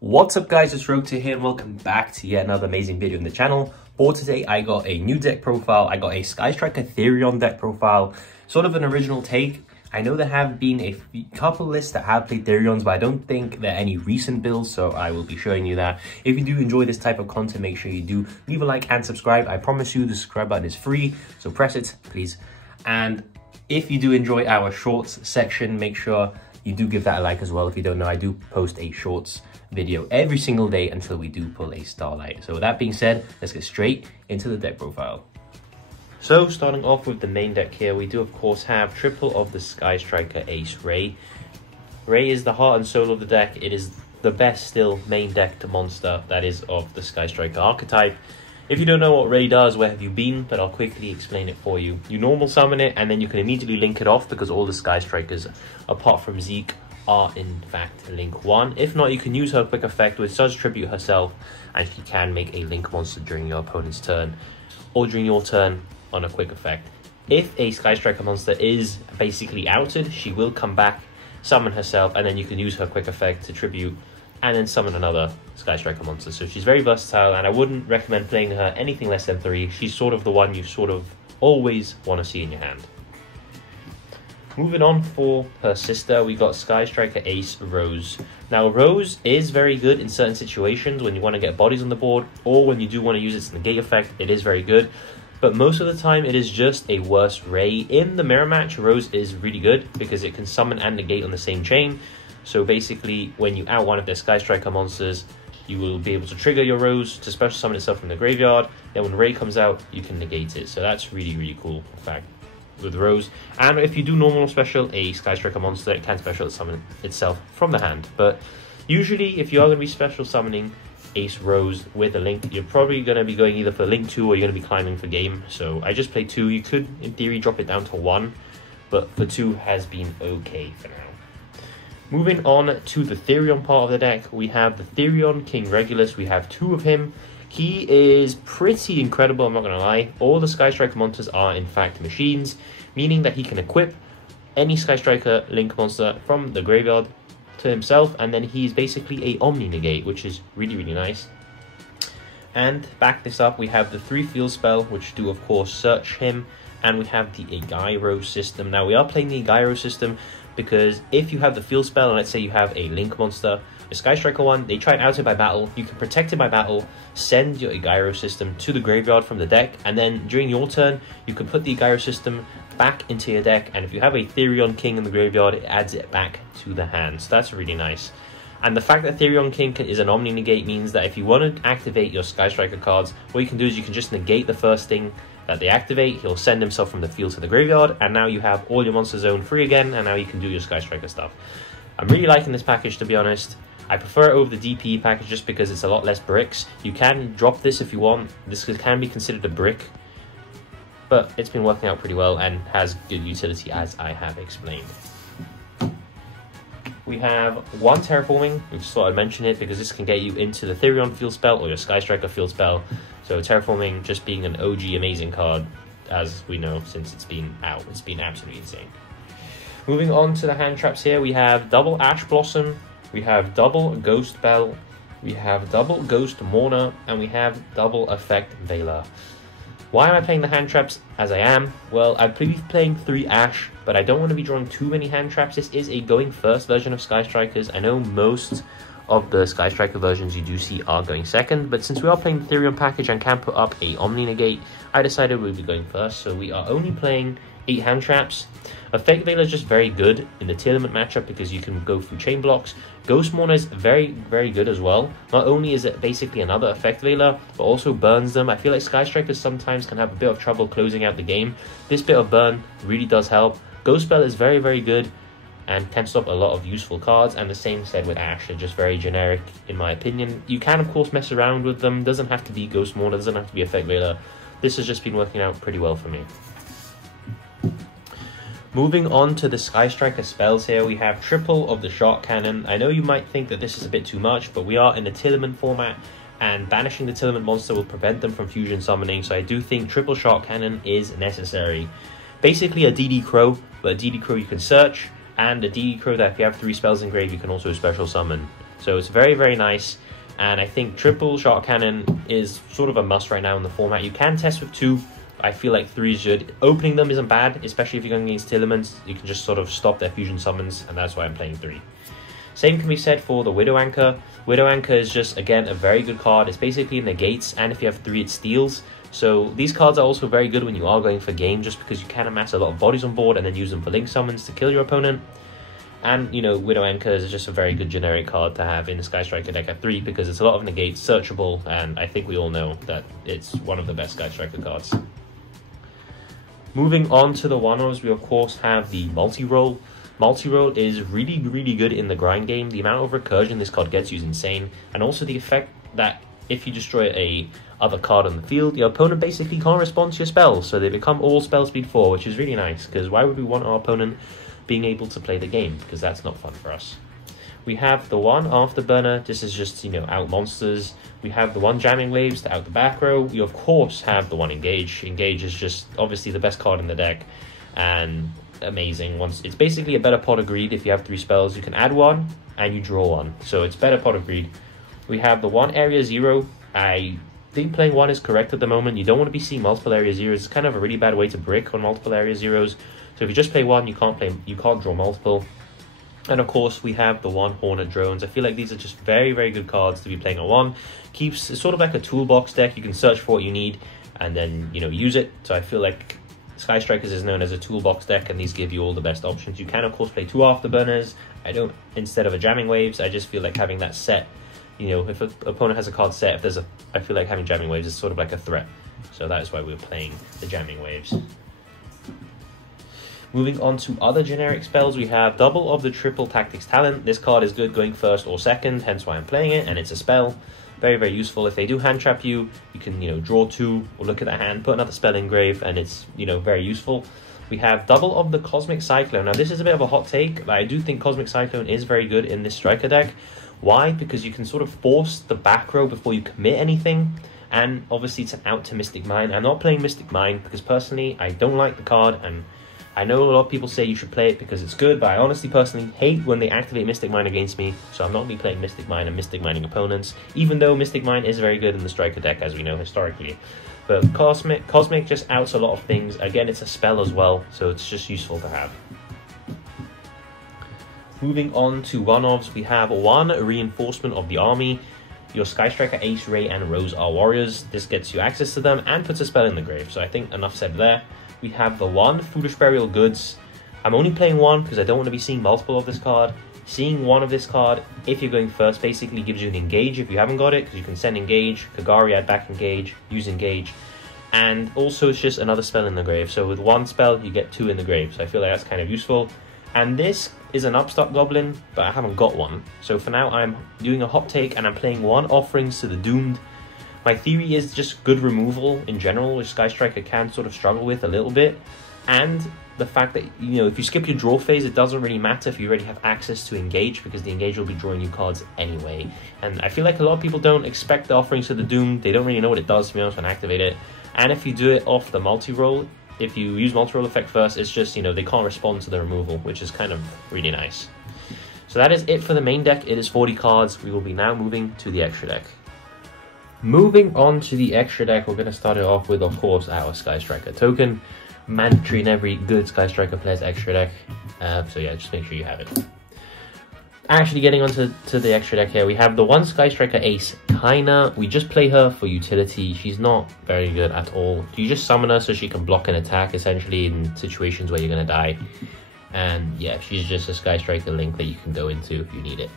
What's up guys, it's Roto here and welcome back to yet another amazing video on the channel. For today I got a new deck profile. I got a Skystriker Therion Deck Profile, sort of an original take. I know there have been a couple lists that have played Therions, but I don't think there are any recent builds, so I will be showing you that. If you do enjoy this type of content, make sure you do leave a like and subscribe. I promise you the subscribe button is free, so press it please. And if you do enjoy our shorts section, make sure you do give that a like as well. If you don't know, I do post a shorts video every single day until we do pull a Starlight. So with that being said, let's get straight into the deck profile. So starting off with the main deck here, we do of course have triple of the Skystriker Ace Ray. Ray is the heart and soul of the deck. It is the best still main deck to monster that is of the Skystriker archetype. If you don't know what Ray does, where have you been? But I'll quickly explain it for you. You normal summon it and then you can immediately link it off because all the Skystrikers apart from Zeke are in fact link 1. If not, you can use her quick effect which does tribute herself, and she can make a link monster during your opponent's turn or during your turn on a quick effect. If a Skystriker monster is basically outed, she will come back, summon herself, and then you can use her quick effect to tribute and then summon another Skystriker monster. So she's very versatile and I wouldn't recommend playing her anything less than 3. She's sort of the one you sort of always want to see in your hand. Moving on for her sister, we got Skystriker Ace Rose. Now Rose is very good in certain situations when you want to get bodies on the board or when you do want to use its negate effect. It is very good, but most of the time it is just a worse Ray. In the mirror match, Rose is really good because it can summon and negate on the same chain. So basically when you out one of their Skystriker monsters, you will be able to trigger your Rose to special summon itself from the graveyard. Then when Ray comes out, you can negate it. So that's really cool in fact with Rose. And if you do normal special a Skystriker monster, it can special summon itself from the hand. But usually if you are going to be special summoning Ace Rose with a link, you're probably going to be going either for link 2 or you're going to be climbing for game. So I just played 2. You could in theory drop it down to 1, but for 2 has been okay for now. Moving on to the Therion part of the deck, we have the Therion King Regulus. We have 2 of him. He is pretty incredible, I'm not going to lie. All the Skystriker monsters are in fact machines, meaning that he can equip any Skystriker link monster from the graveyard to himself, and then he's basically a Omni Negate, which is really nice. And back this up, we have the 3 field spell, which do of course search him, and we have the YuGiOh system. Now we are playing the YuGiOh system because if you have the field spell, and let's say you have a link monster, the Skystriker one, they try and out it by battle, you can protect it by battle, send your YuGiOh system to the graveyard from the deck, and then during your turn, you can put the YuGiOh system back into your deck, and if you have a Therion King in the graveyard, it adds it back to the hand. So that's really nice. And the fact that Therion King is an Omni Negate means that if you want to activate your Skystriker cards, what you can do is you can just negate the first thing that they activate. He'll send himself from the field to the graveyard, and now you have all your monster zone free again, and now you can do your Skystriker stuff. I'm really liking this package, to be honest. I prefer it over the DP package just because it's a lot less bricks. You can drop this if you want. This can be considered a brick, but it's been working out pretty well and has good utility as I have explained. We have 1 Terraforming, we just thought I'd mention it because this can get you into the Therion field spell or your Skystriker field spell. So Terraforming just being an OG amazing card, as we know since it's been out. It's been absolutely insane. Moving on to the hand traps here, we have double Ash Blossom, we have double Ghost Bell, we have double Ghost Mourner, and we have double Effect Veiler. Why am I playing the hand traps as I am? Well, I believe playing 3 Ash, but I don't want to be drawing too many hand traps. This is a going first version of Skystrikers. I know most of the Skystriker versions you do see are going second, but since we are playing the Therion package and can put up a Omni Negate, I decided we'd be going first. So we are only playing 8 hand traps. Effect Veiler is just very good in the Telement matchup because you can go through chain blocks. Ghost Mourner is very good as well. Not only is it basically another Effect Veiler, but also burns them. I feel like Skystrikers sometimes can have a bit of trouble closing out the game. This bit of burn really does help. Ghost Spell is very good and can stop a lot of useful cards, and the same said with Ash. They're just very generic in my opinion. You can of course mess around with them. Doesn't have to be Ghost Mourner, doesn't have to be Effect Veiler. This has just been working out pretty well for me. Moving on to the Skystriker spells here, we have triple of the Shark Cannon. I know you might think that this is a bit too much, but we are in the Telement format, and banishing the Telement monster will prevent them from fusion summoning, so I do think triple Shark Cannon is necessary. Basically a DD Crow, but a DD Crow you can search, and a DD Crow that if you have 3 spells engraved, you can also special summon. So it's very, very nice. And I think triple shot cannon is sort of a must right now in the format. You can test with 2. I feel like 3 is good. Opening them isn't bad, especially if you're going against Tillemans. You can just sort of stop their fusion summons, and that's why I'm playing 3. Same can be said for the Widow Anchor. Widow Anchor is just, again, a very good card. It's basically negates, and if you have 3, it steals. So these cards are also very good when you are going for game, just because you can amass a lot of bodies on board and then use them for link summons to kill your opponent. And, you know, Widow Anchor is just a very good generic card to have in the Skystriker deck at 3, because it's a lot of negates, searchable, and I think we all know that it's one of the best Skystriker cards. Moving on to the 1-ofs, we of course have the multi-roll. Multi-roll is really, really good in the grind game. The amount of recursion this card gets you is insane, and also the effect that if you destroy a other card on the field, your opponent basically can't respond to your spells, so they become all spell speed 4, which is really nice, because why would we want our opponent being able to play the game? Because that's not fun for us. We have the 1 Afterburner. This is just, you know, out monsters. We have the 1 Jamming Waves to out the back row. We of course have the 1 Engage. Engage is just obviously the best card in the deck, and amazing. Once it's basically a better Pot of Greed. If you have 3 spells, you can add 1 and you draw 1, so it's better Pot of Greed. We have the 1 Area 0. I think playing 1 is correct at the moment. You don't want to be seeing multiple Area 0s. It's kind of a really bad way to brick on multiple Area 0s. So if you just play 1, you can't draw multiple. And of course, we have the 1 Hornet Drones. I feel like these are just very, very good cards to be playing at 1. It's sort of like a toolbox deck. You can search for what you need and then, you know, use it. So I feel like Skystrikers is known as a toolbox deck, and these give you all the best options. You can of course play 2 Afterburners. Instead of a Jamming Waves. I just feel like having that set, you know, if an opponent has a card set, I feel like having Jamming Waves is sort of like a threat. So that is why we're playing the Jamming Waves. Moving on to other generic spells, we have double of the triple Tactics Talent. This card is good going first or second, hence why I'm playing it, and it's a spell. Very, very useful. If they do hand trap you, you can, you know, draw 2 or look at that hand, put another spell in grave, and it's, you know, very useful. We have double of the Cosmic Cyclone. Now this is a bit of a hot take, but I do think Cosmic Cyclone is very good in this striker deck. Why? Because you can sort of force the back row before you commit anything. And obviously it's an out to Mystic Mine. I'm not playing Mystic Mine because personally I don't like the card, and I know a lot of people say you should play it because it's good, but I honestly personally hate when they activate Mystic Mine against me, so I'm not going to be playing Mystic Mine and Mystic Mining opponents, even though Mystic Mine is very good in the striker deck, as we know historically. But Cosmic just outs a lot of things. Again, it's a spell as well, so it's just useful to have. Moving on to 1-ofs, we have 1 Reinforcement of the Army. Your Skystriker, Ace, Ray, and Rose are warriors. This gets you access to them and puts a spell in the grave, so I think enough said there. We have the 1 Foolish Burial Goods. I'm only playing 1 because I don't want to be seeing multiple of this card. Seeing 1 of this card, if you're going first, basically gives you an Engage if you haven't got it, because you can send Engage, Kagari add back Engage, use Engage, and also it's just another spell in the grave. So with 1 spell, you get 2 in the grave, so I feel like that's kind of useful. And this is an Upstart Goblin, but I haven't got one. So for now, I'm doing a hot take, and I'm playing 1 Offerings to the Doomed. My theory is just good removal in general, which Skystriker can sort of struggle with a little bit. And the fact that, you know, if you skip your draw phase, it doesn't really matter if you already have access to Engage, because the Engage will be drawing you cards anyway. And I feel like a lot of people don't expect the Offerings to the Doomed. They don't really know what it does, to be honest, when I activate it. And if you do it off the multi-roll, if you use multi-roll effect first, it's just, you know, they can't respond to the removal, which is kind of really nice. So that is it for the main deck. It is 40 cards. We will be now moving to the extra deck. Moving on to the extra deck, we're going to start it off with, of course, our Skystriker token. Mandatory in every good Skystriker player's extra deck. So yeah, just make sure you have it. Actually, getting onto the extra deck here, we have the 1 Skystriker Ace, Kaina. We just play her for utility. She's not very good at all. You just summon her so she can block an attack, essentially, in situations where you're going to die. And yeah, she's just a Skystriker link that you can go into if you need it.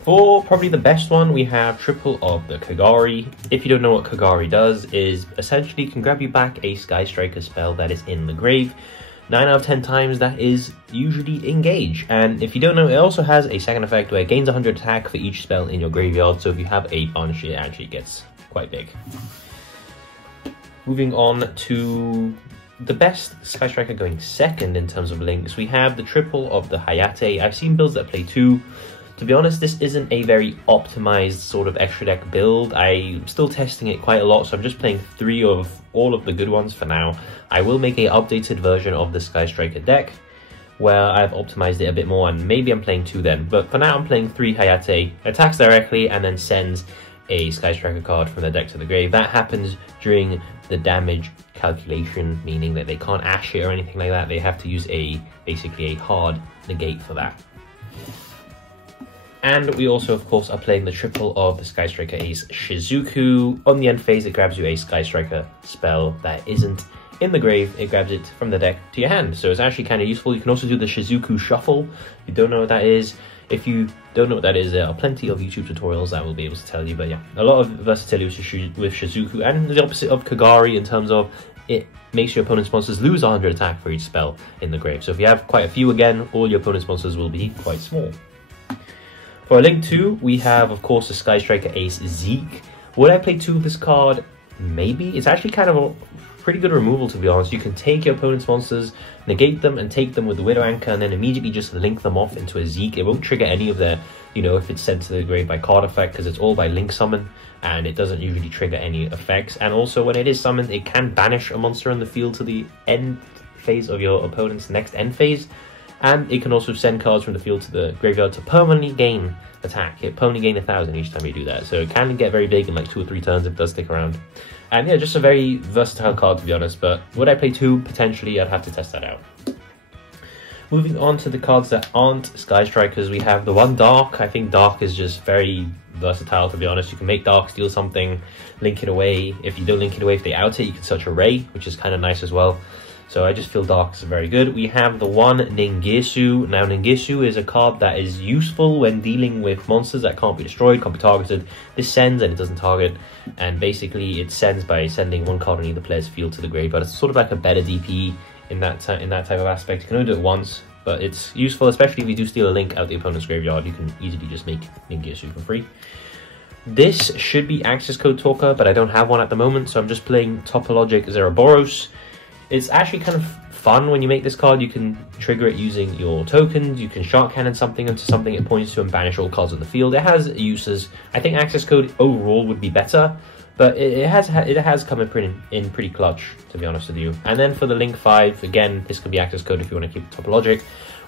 For probably the best one, we have triple of the Kagari. If you don't know what Kagari does, is essentially can grab you back a Skystriker spell that is in the grave. 9 out of 10 times that is usually Engage. And if you don't know, it also has a second effect where it gains 100 attack for each spell in your graveyard. So if you have a bunch, it actually gets quite big. Moving on to the best Skystriker going second in terms of links, we have the triple of the Hayate. I've seen builds that play 2. To be honest, this isn't a very optimized sort of extra deck build. I'm still testing it quite a lot, so I'm just playing 3 of all of the good ones for now. I will make an updated version of the Skystriker deck. where I've optimized it a bit more, and maybe I'm playing 2 then. But for now, I'm playing 3 Hayate, attacks directly, and then sends a Skystriker card from the deck to the grave. That happens during the damage calculation, meaning that they can't ash it or anything like that. They have to use basically a hard negate for that. And we also, of course, are playing the triple of the Skystriker Ace Shizuku. On the end phase, it grabs you a Skystriker spell that isn't in the grave. It grabs it from the deck to your hand. So it's actually kind of useful. You can also do the Shizuku Shuffle. If you don't know what that is, if you don't know what that is, there are plenty of YouTube tutorials that will be able to tell you. But yeah, a lot of versatility with Shizuku, and the opposite of Kagari in terms of it makes your opponent's monsters lose 100 attack for each spell in the grave. So if you have quite a few, again, all your opponent's monsters will be quite small. For Link 2, we have, of course, the Skystriker Ace Zeke. Would I play 2 of this card? Maybe. It's actually kind of a pretty good removal, to be honest. You can take your opponent's monsters, negate them, and take them with the Widow Anchor, and then immediately just link them off into a Zeke. It won't trigger any of their, if it's sent to the grave by card effect, because it's all by link summon, and it doesn't usually trigger any effects. And also, when it is summoned, it can banish a monster in the field to the end phase of your opponent's next end phase. And it can also send cards from the field to the graveyard to permanently gain attack. It permanently gain 1,000 each time you do that. So it can get very big in like 2 or 3 turns if it does stick around. And yeah, just a very versatile card, to be honest. But would I play 2? Potentially, I'd have to test that out. Moving on to the cards that aren't Skystrikers, we have the one Dark. I think Dark is just very versatile, to be honest. You can make Dark steal something, link it away. If you don't link it away, if they out it, you can search Array, which is kind of nice as well. So I just feel Dark is very good. We have the one Ningisu. Now Ningisu is a card that is useful when dealing with monsters that can't be destroyed, can't be targeted. This sends and it doesn't target. And basically it sends by sending 1 card on either player's field to the grave. But it's sort of like a better DP in that type of aspect. You can only do it once, but it's useful, especially if you do steal a link out the opponent's graveyard. You can easily just make Ningisu for free. This should be Access Code Talker, but I don't have one at the moment, so I'm just playing Topologic Zeroboros. It's actually kind of fun when you make this card. You can trigger it using your tokens. You can Shark Cannon something into something it points to and banish all cards on the field. It has uses. I think Access Code overall would be better, but it has come in pretty clutch, to be honest with you. And then for the Link 5, again, this could be Access Code if you want to keep Topologic.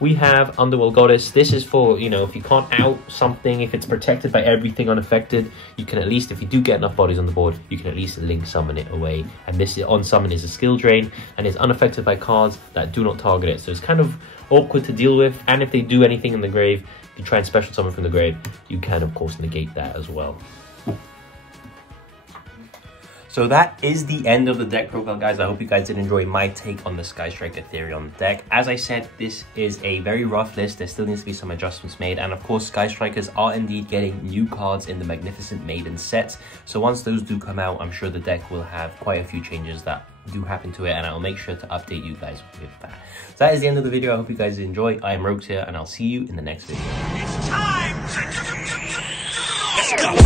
We have Underworld Goddess. This is for, if you can't out something, if it's protected by everything unaffected, you can at least, if you do get enough bodies on the board, you can at least link summon it away. And this on summon is a skill drain and is unaffected by cards that do not target it. So it's kind of awkward to deal with. And if they do anything in the grave, if you try and special summon from the grave, you can of course negate that as well. So that is the end of the deck profile, guys. I hope you guys did enjoy my take on the Skystriker Therion deck. As I said, this is a very rough list. There still needs to be some adjustments made. And of course, Skystrikers are indeed getting new cards in the Magnificent Maiden set. So once those do come out, I'm sure the deck will have quite a few changes that do happen to it. And I'll make sure to update you guys with that. So that is the end of the video. I hope you guys enjoy. I am Rogues here, and I'll see you in the next video. It's time! Let's go!